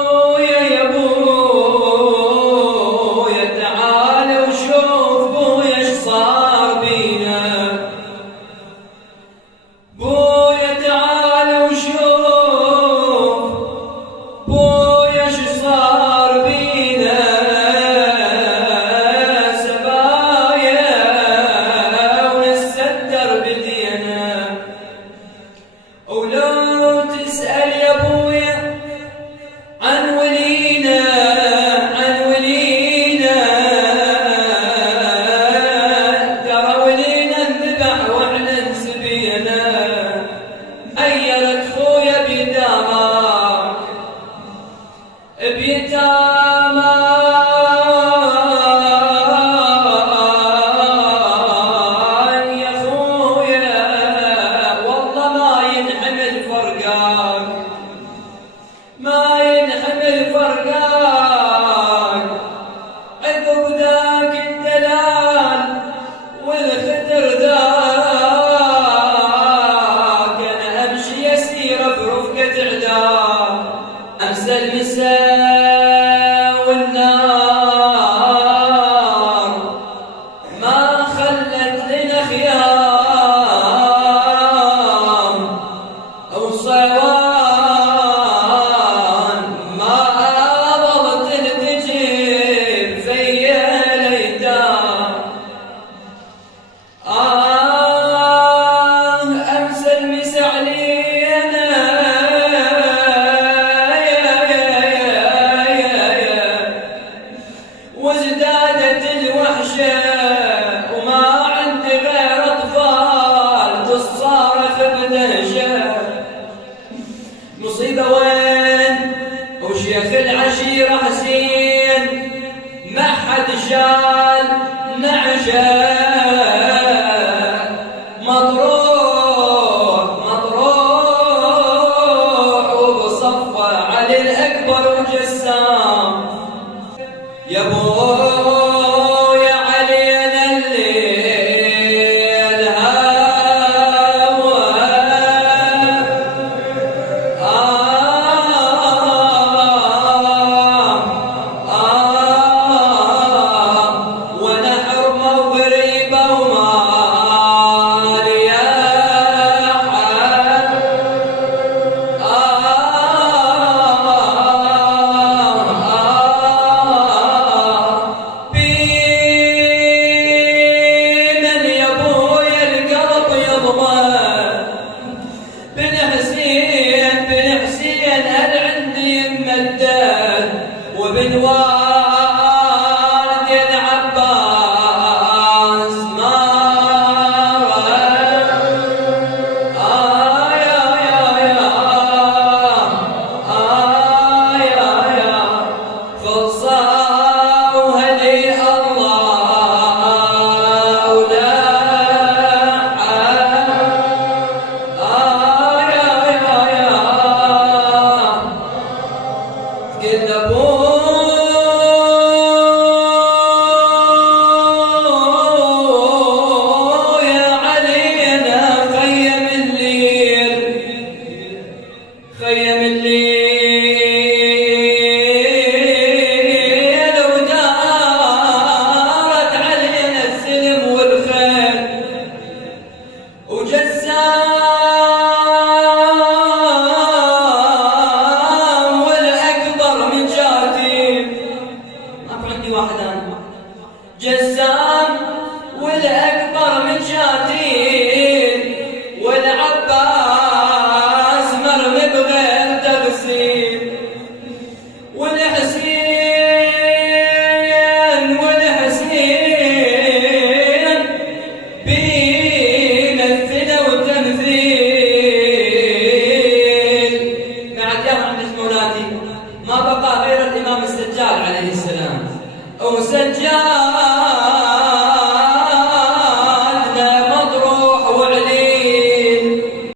يا بويا تعال وشوف بويا ايش صار بينا. بويا تعال وشوف بويا ايش صار بينا. سبايا ونستر بدينا، ولو تسأل يا بويا عن ولينا ترى ولينا انذبح واحنا انسبينا. أيرت خويا بيتامك يا خويا، والله ما ينحمل فرقاك، ما ينحمل فرقاك. عقب ذاك الدلال والخدر ذاك انا امشي يسيره برفقه عداك. امس المساء والنار ما خلت لنا خيام او صوان، ما ظلت تجيب فيا الايتام. امس المس علينا وازدادت الوحشه، وما عندي غير اطفال تصارخ بدهشه. مصيبة وين وشيخ العشيرة حسين ما حد شال نعشه. مطروح وبصفة علي الأكبر وجسام. يا بويا علينا الليل هوى، وانا حرمة وغريبة وما لي أحد. بينا يا بويا القلب يضمن، بن حسين هل عندي ممدد، وبن والد العباس ما خلصوا هدي الله ولا قل ابويا علينا خيم الليل، خيم الليل ودارت علينا السلم والخير وجسام والأكبر من جاتي. ماكو عندي واحد أنا. جسام والأكبر من جاتي، والعباس مرمي بغير تغسيل، والحسين بيمثل وتمثيل. بعد يا عند زمولاتي ما بقى غير الإمام السجاد عليه السلام، وسجاد